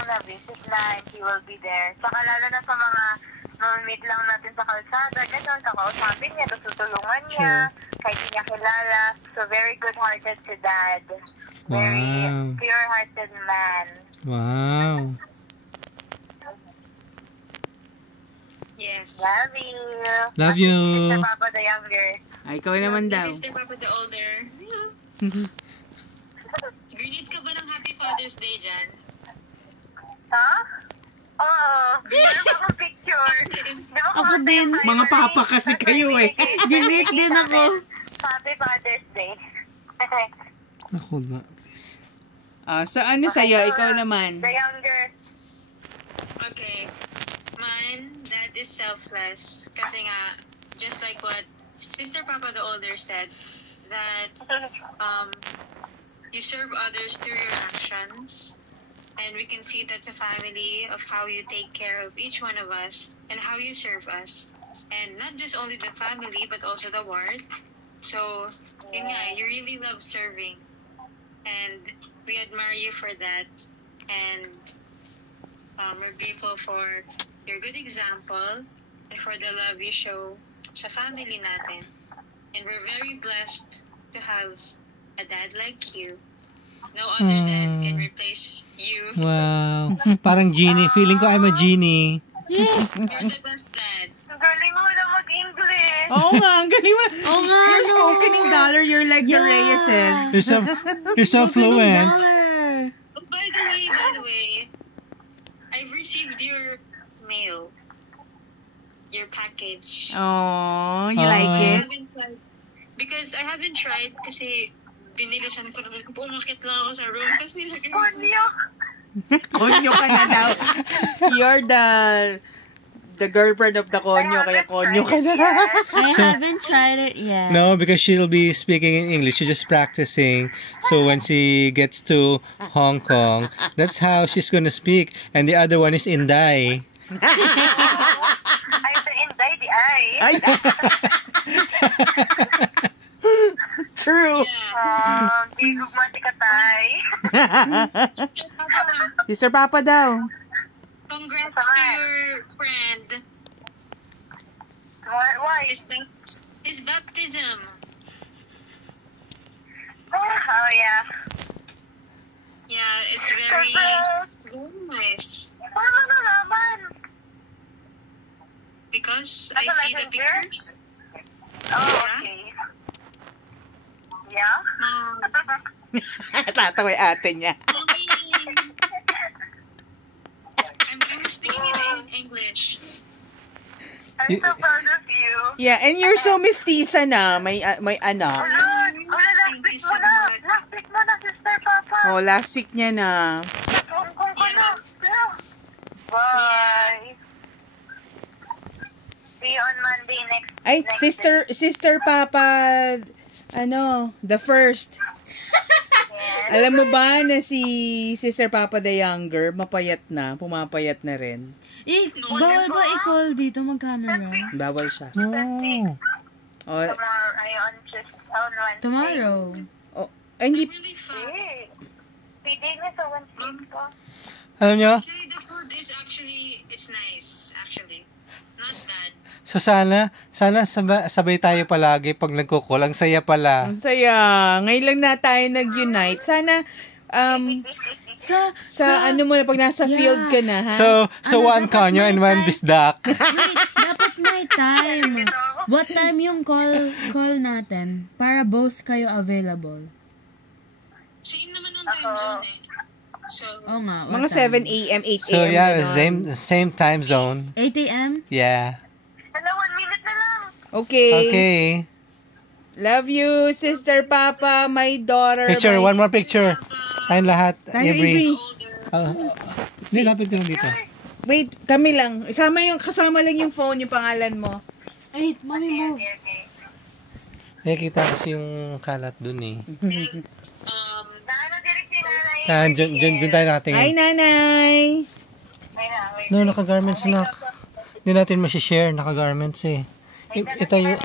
lang na visit na and he will be there. Saka lalo na sa mga meet lang natin sa kalsada, gano'n, kakausapin niya, tutulungan niya, kahit hindi niya kilala. So, very good-hearted si Dad. Very pure-hearted man. Wow. Yes. Love you. Love you. Mr. Papa the Younger. Ay, ikaw naman daw. Mr. Papa the Older. Greet ka ba ng Happy Father's Day dyan? Ha? Oo. Meron pa akong picture. Ako din. Mga papa kasi kayo eh. Greet din ako. Happy Father's Day. Hold ma, please. Sa ano sa'yo? Ikaw naman. The Younger. Okay. Mine, Dad is selfless. Kasi nga, just like what Sister Papa the Older said, that you serve others through your actions. And we can see that's a family of how you take care of each one of us and how you serve us. And not just only the family, but also the ward. So, yun nga, you really love serving. And we admire you for that. And we're grateful for your good example and for the love you show sa family natin. And we're very blessed to have a dad like you. No other dad can replace you. Wow. Parang genie. Feeling ko I'm a genie. You're the best dad. Ang galing mo na mag-English. Oo nga, ang galing mo. Oo nga, You're so opening dollar. You're like the Reyeses. You're so fluent. Oh, by the way, I've received your mail. Your package. Oh, you like it? Because I haven't tried kasi binilisan ko na umakit lang ako sa room kasi nilagay ko. Konyo. Konyo ka na daw. You're the girlfriend of the konyo, kaya konyo ka na. I haven't tried it yet. No, because she'll be speaking in English. She's just practicing. So when she gets to Hong Kong, that's how she's gonna speak. And the other one is Inday. Ay, sa Inday, di ay. Ay. True. Di gugmati ka tay. Sister Papa daw. Congrats to your friend. Why? His baptism. Oh, yeah. Yeah, it's very nice. Paano mo nalaman? Because I see the pictures. Oh, okay. Yeah? Tataway ate niya. I'm speaking in English. I'm so proud of you. Yeah, and you're so mestiza na. May anak. Last week mo na. Last week mo na, Sister Papa. Oh, last week niya na. Hong Kong ko na. Bye. See you on Monday next. Ay, Sister Papa, the first. Yes. Alam mo ba na si Sister Papa the Younger, mapayat na, pumapayat na rin. Bawal ba i-call dito mag-camera? Bawal siya. Oh. Oh, Tomorrow, on Wednesday. Tomorrow. ay, hindi. Really fun. PD niya sa Wednesday ko. Alam nyo? Actually, the food is it's nice, actually. Not bad. So sana sabay tayo palagi pag nagkukul. Ang saya pala. Ang saya. Ngayon lang na tayo nag-unite. Sana, sa ano mo na, pag nasa field ka na, ha? So one kanyo and one bisdak. Dapat may time. What time yung call natin? Para both kayo available. Same naman ang time zone eh. So, Oo nga. Mga 7 a.m., 8 a.m. So yeah, ganon. same time zone. 8 a.m.? Yeah. 1 minute na lang. Okay. Okay. Love you, Sister Papa, my daughter. Picture, one more picture. Tayong lahat. Tayo, Every. Avery. Hindi, lapit ka lang dito. Wait, kami lang. Kasama lang yung phone, yung pangalan mo. Ay, mami mo. Eh, kita kasi yung kalat dun eh. Diyan tayo nakatingin. Hi, Nanay! No, naka-garments na. Hindi natin masishare, naka-garments eh. Tayo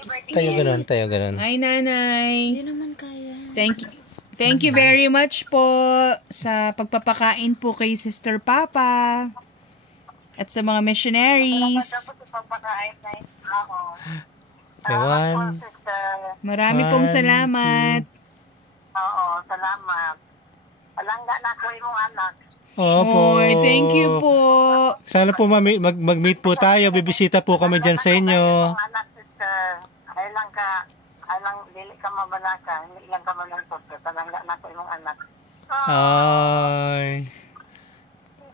ganun. Hi, Nanay! Hindi naman kaya. Thank you. Thank you very much po sa pagpapakain po kay Sister Papa at sa mga missionaries. Tapos sa pagpakain na ako. Okay, one. Marami pong One, salamat. Oo, salamat. Palangga na ko yung anak. Opo. Oy, thank you po. Sana po mag-meet po tayo. Bibisita po kami dyan sa inyo. Yung anak, sister. Ay lang, dili ka mabalaka. Hindi lang ka malangkot. Palangga na ko yung anak. Ay.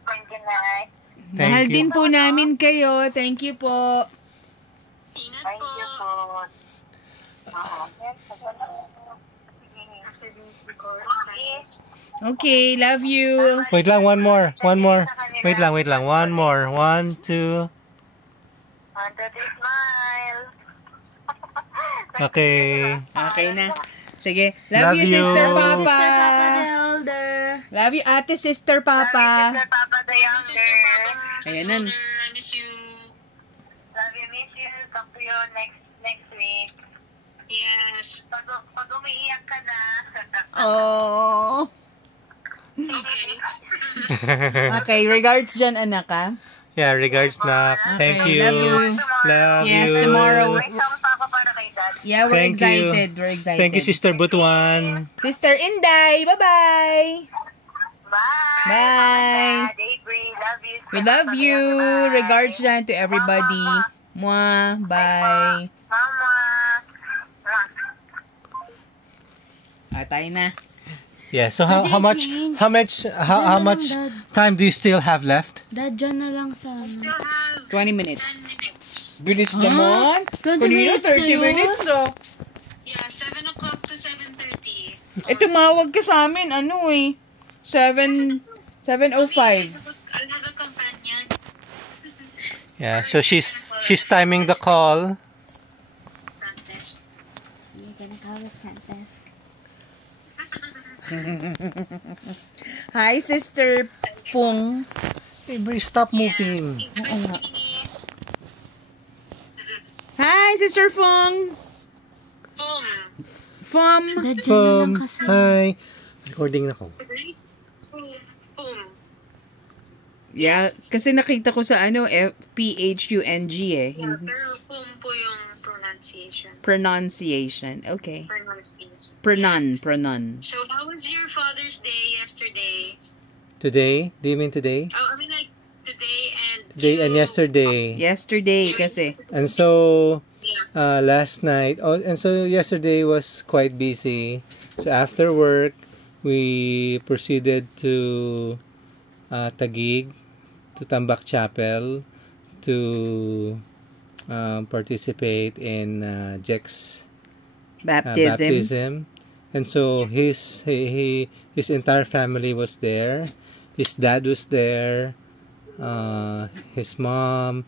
Thank you, Nay. Mahal Thank din you. po namin kayo. Thank you po. Ingat Thank po. you po. Oo. Yes, After this record, Okay, love you. Wait lang, one more. Wait lang. One more. 1, 2. Smile. Okay. Okay na. Sige. Love you, Sister you. Papa. Sister Papa the Elder. Love you, Ate Sister Papa. Sister Papa the Sister Younger. Papa, Ayan na. I miss you. Love you, miss you. Talk to you next week. Yes. Pag umiiyak ka na. Oh. Okay. Okay, regards dyan, anak, ha? Yeah, regards, Nak. Thank Okay, you. love you. Love Yes, you. tomorrow. May song pa ako para kay Dad. Yeah, we're Thank you. excited. We're excited. Thank you, Sister Butuan. Sister Inday, bye-bye. Bye. Bye. Mama, Dad, Avery, love you. We love you. Bye. Regards dyan to everybody. Mwah. Bye. Mama. Tayo na. Yeah, so how much Dad. time do you still have left? Dad, dyan na lang sa... Still have 20 minutes. 10 minutes. Bilis naman. 20 Kanina, minutes na 30 yun? minutes, oh. Yeah, 7 o'clock to 7:30. Tumawag ka sa amin, 7:05. I'll have a companion. Yeah, so she's timing the call. Front desk. You're gonna call the front desk. Hi, Sister Pung. Hey, Bri, stop moving. Hi, Sister Fung. Boom. From... Dad, dyan na lang kasi. Hi. Recording na ko. Boom. Yeah, kasi nakita ko sa PHUNG eh. Yeah, pero boom po yung pronunciation. Pronunciation. Okay. Pronunciation. Pronon. So, how was your Father's Day yesterday? Today? Do you mean today? Oh, I mean like today and... Today and yesterday. Yesterday kasi. And so, Yeah. last night, and so yesterday was quite busy. So after work, we proceeded to Taguig, to Tambak Chapel, to participate in Jack's baptism. And so his entire family was there. His dad was there. His mom,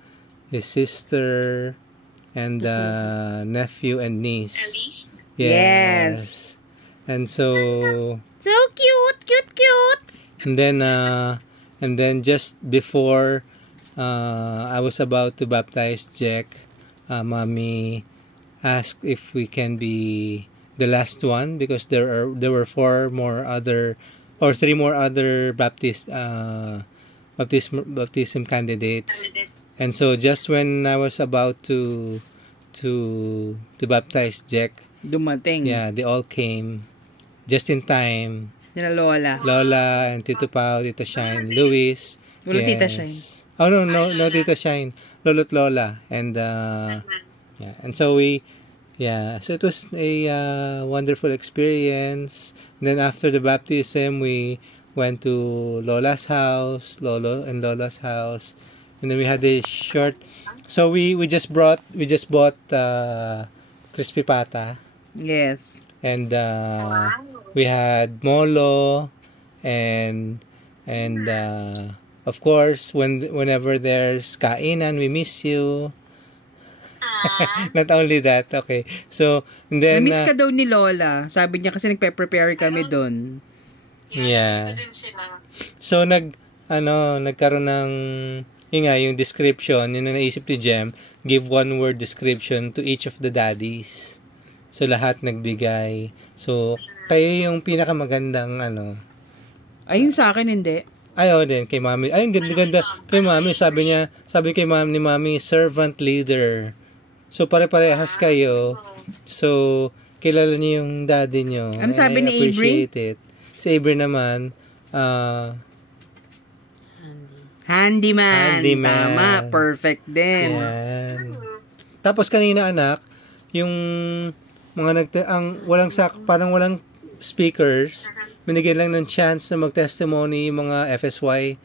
his sister, and nephew and niece. Elise? Yes. And so, So cute. and then just before I was about to baptize Jack, Mommy asked if we can be the last one, because there were 3 more other baptism candidates. And so just when I was about to baptize Jack, Dumating. yeah, they all came just in time. Nila Lola. Lola and Tito Pao, Tito Shine, Luis. Wala yes. Tita Shine. Oh no, Tito Shine, Lolo't Lola, and yeah, and so so it was a wonderful experience. And then after the baptism, we went to Lola's house, Lola's house, and then we had a short. So we just bought crispy pata, Yes. and we had molo, and of course whenever there's kainan, we miss you. Not only that, okay. So and then Na-miss ka daw ni Lola. Sabi niya kasi nagpe-prepare kami doon. Yeah. gusto din sila. So nagkaroon ng yung description, yun na naisip ni Jem, give one word description to each of the daddies. So lahat nagbigay. So Kayo yung pinakamagandang ano. Ayun sa akin, hindi. Ayaw din kay mami. Ay, ang ganda-ganda kay mami. Sabi kay mami ni mami, servant leader. So, pare-parehas kayo. So, kilala niyo yung daddy niyo. Ano sabi And I ni Avery? appreciate it. Si Avery naman, Handyman. Handyman. Tama. Perfect din. yan. Tapos kanina anak, yung mga parang walang speakers, binigyan lang ng chance na mag-testimony yung mga FSY.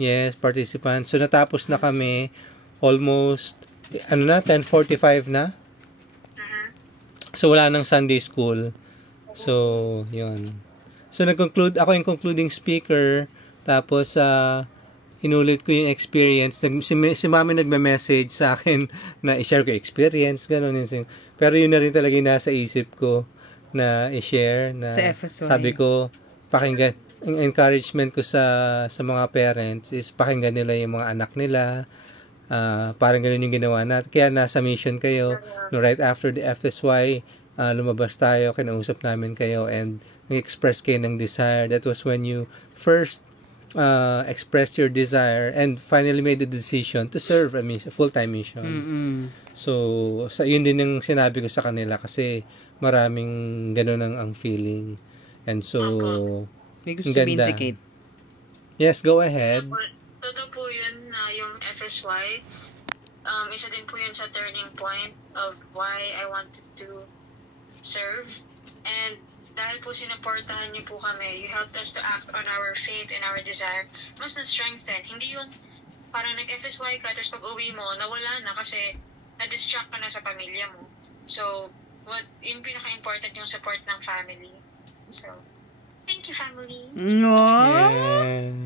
Yes, participants. So natapos na kami almost 10:45 na. So wala nang Sunday school. So, yun. So nag-conclude ako yung concluding speaker, tapos inulit ko yung experience. Si mami nagme-message sa akin na i-share ko experience, ganun. Pero yun na rin talaga yung nasa isip ko na i-share. Na Sa FSY. Sabi ko, pakinggan. Ang encouragement ko sa mga parents is pakinggan nila yung mga anak nila. Parang ganun yung ginawa natin. Kaya nasa mission kayo. No, right after the FSY, lumabas tayo, kinausap namin kayo, and nag-express kayo ng desire. That was when you first expressed your desire and finally made the decision to serve a full-time mission. Mm-mm. So, yun din yung sinabi ko sa kanila kasi maraming ganun ang feeling. And so, May gusto ang sabihin ganda. si Kate. Yes, go ahead. Totoo po yun na yung FSY. Isa din po yun sa turning point of why I wanted to serve. And dahil po sinuportahan niyo po kami, you helped us to act on our faith and our desire, mas na-strengthen. Hindi yung parang nag-FSY ka, tapos pag uwi mo, nawala na kasi na-distract ka na sa pamilya mo. So, yung pinaka-important yung support ng family. So, thank you, family. No? Yeah.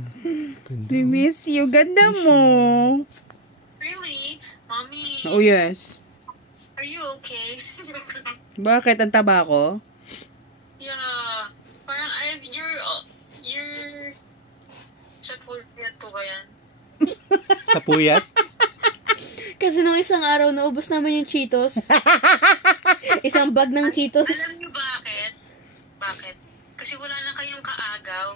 We miss you. Ganda mo. Really? Mommy, Oh, yes. are you okay? Bakit? Ang taba ko? Yeah. Parang, you're sa pulpit po ba yan? Sa puyat? Kasi nung isang araw, naubos namin yung Cheetos. Isang bag ng Cheetos. Alam niyo bakit? Bakit? Kasi wala na kayong kaagaw.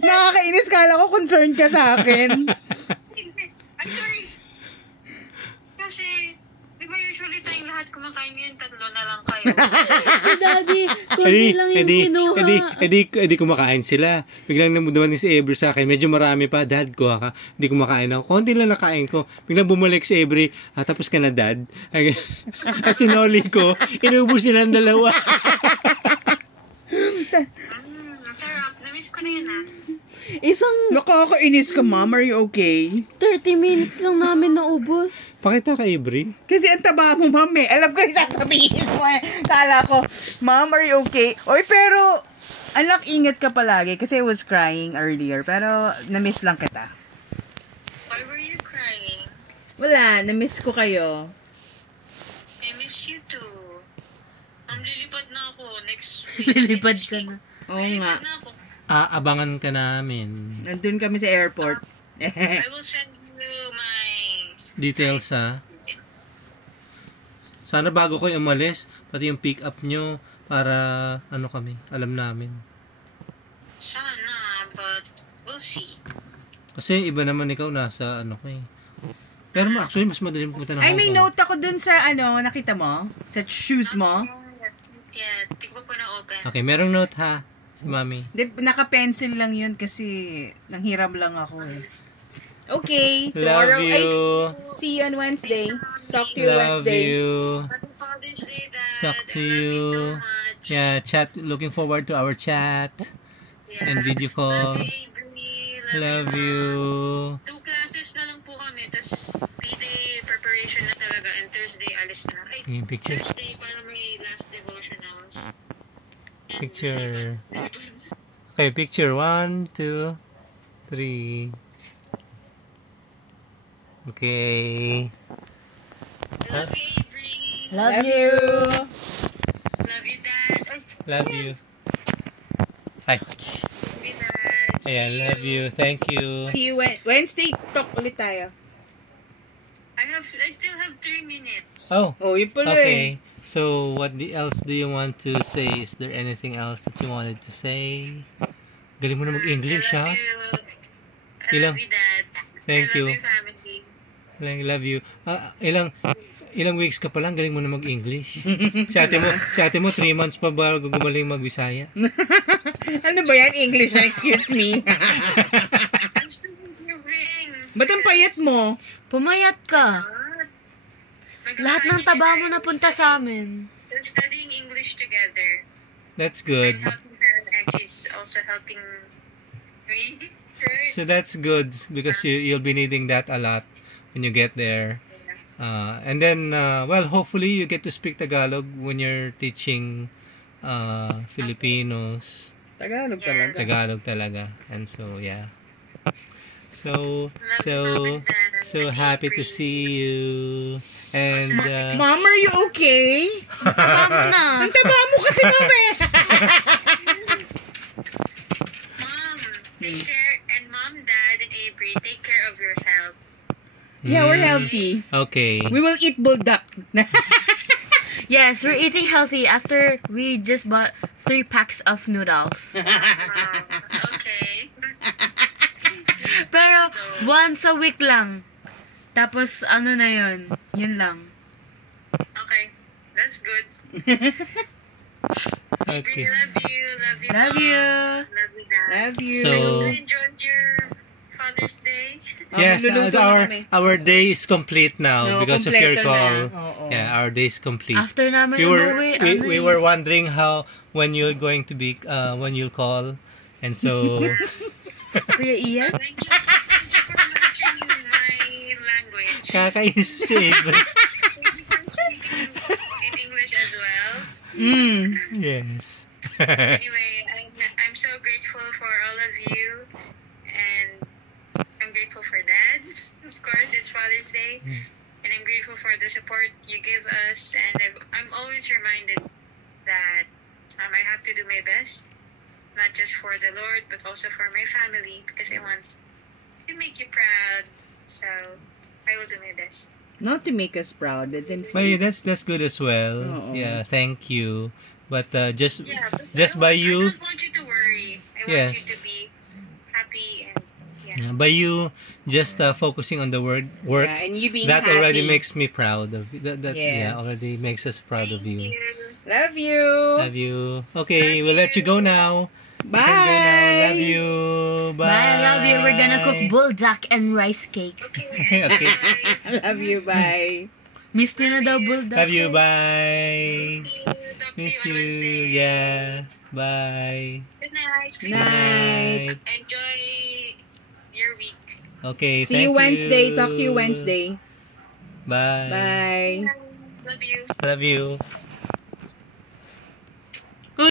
Nakakainis. Kala ko concerned ka sa akin. I'm sorry. Kasi, di ba usually tayong lahat kumakain ngayon, tatlo na lang kayo. Si Daddy, kunti lang yung kinuha. Edi kumakain sila. Biglang dumating si Avery sa akin, medyo marami pa, Dad, kuha ka. Hindi kumakain ako. Konti lang nakain ko. Biglang bumalik si Avery, tapos ka na, Dad. Sinoli ko, inubos nilang dalawa. Ang sarap. Namiss ko na yun, Isang Nakakainis ka, Mom. Are you okay? 30 minutes lang namin naubos. Pakita ka, Avery. Kasi ang taba mo, Mom, eh. Alam ko yung sasabihin mo, eh. Kala ko, Mom, are you okay? Oy, pero, anak, ingat ka palagi kasi I was crying earlier. Pero, na-miss lang kita. Why were you crying? Wala, na-miss ko kayo. I miss you too. Lilipad na ako next week. Lilipad ka na. Oo nga. Lilipad na ako. Abangan ka namin. Nandun kami sa airport. I will send you my... Details, ha? Sana bago kayo umalis, pati yung pick up nyo, para, kami, alam namin. Sana, but we'll see. Kasi iba naman ikaw nasa, ko eh. Pero actually, mas madaling pumunta ng Ay, Hong may Kong. note ako dun sa, nakita mo? Sa shoes mo? Yeah, tigba ko na open. Okay, merong note, ha? Si Mami. Naka-pencil lang yun kasi nanghiram lang ako eh. Okay. Love Tomorrow, you. see you on Wednesday. Talk to you Love Wednesday. you. Happy Father's Day, Dad. Talk to I love you so you. much. Yeah, chat. Looking forward to our chat Yeah. and video call. Love you, Avery. Love you. 2 classes na lang po kami, tas P-Day preparation na talaga, and Thursday alis na. Ay, Yung picture. Thursday para may last devotionals. And Picture. Okay, picture. 1, 2, 3. Okay. love you, Avery. Love you. Love you, Dad. Ay, Love you. Hi. love you, Dad. Ayan, love you. Thank you. See you Wednesday. Talk ulit tayo. I still have 3 minutes. Oh, Oh, yun pala eh. okay. So, else do you want to say? Is there anything else that you wanted to say? Galing mo na mag-English, ha? I Ilang? love you, Dad. Thank I you. love your family. I love you. Ilang weeks ka pa lang, galing mo na mag-English. Si ate mo 3 months pa bago gumaling mag-Bisaya. Ano ba yan? English na, excuse me. I'm still improving. Ba't ang payat mo? Pumayat ka. Lahat ng taba mo napunta sa amin. We're studying English together. That's good. I'm helping her and she's also helping me. Right? So that's good because you'll be needing that a lot when you get there. And then, well, hopefully you get to speak Tagalog when you're teaching Filipinos. Tagalog talaga. Tagalog talaga. And so, yeah. So happy to see you. And, Mom, are you okay? Taba mo na. Ang taba mo kasi, Mom eh. Mom, take care. And Mom, Dad, and Avery, take care of your health. Yeah, we're healthy. Okay. We will eat bulldog. Yes, we're eating healthy after we just bought 3 packs of noodles. Okay. Pero once a week lang. Tapos ano na yun? Yun lang. Okay. That's good. Okay. Love you. Love you. Love you. Love you, Dad. Love you. So, You enjoyed your Father's Day? yes, magluluto na kami. our day is complete now No, because of your kompleto call. na. Oo. Yeah, our day is complete. After namin we umuwi, were wondering when you're going to be when you'll call, and so Kuya Ian? Thank you for matching my language. kakainis si Avery. Thank you for speaking in English as well. Yes. Anyway, I'm so grateful for all of you, and I'm grateful for Dad. Of course, it's Father's Day, and I'm grateful for the support you give us. And I'm always reminded that I have to do my best, not just for the Lord, but also for my family, because I want to make you proud. So I will do my best. Not to make us proud, but then Well, yeah, that's good as well. Oo. Yeah, thank you. But just Yeah, but by I you, don't want you to worry. I Yes. want you to be happy and by you just focusing on the work, yeah, and you being that happy. already makes me proud of that. Yeah, Yes. already makes us proud of Thank you. Love you. Love you. Okay, we'll let you go now. Bye. You can go now. Love you. Bye. Bye, I love you. We're gonna cook buldak and rice cake. Okay. Okay. Love you. Bye. Miss niyo na daw buldak. Love you. cake. Bye. Talk to Miss you on you. Wednesday. Yeah. Bye. Good night. Good night. Enjoy your week. Okay. See you thank Wednesday. Talk to you Wednesday. Bye. Bye. Love you. Love you.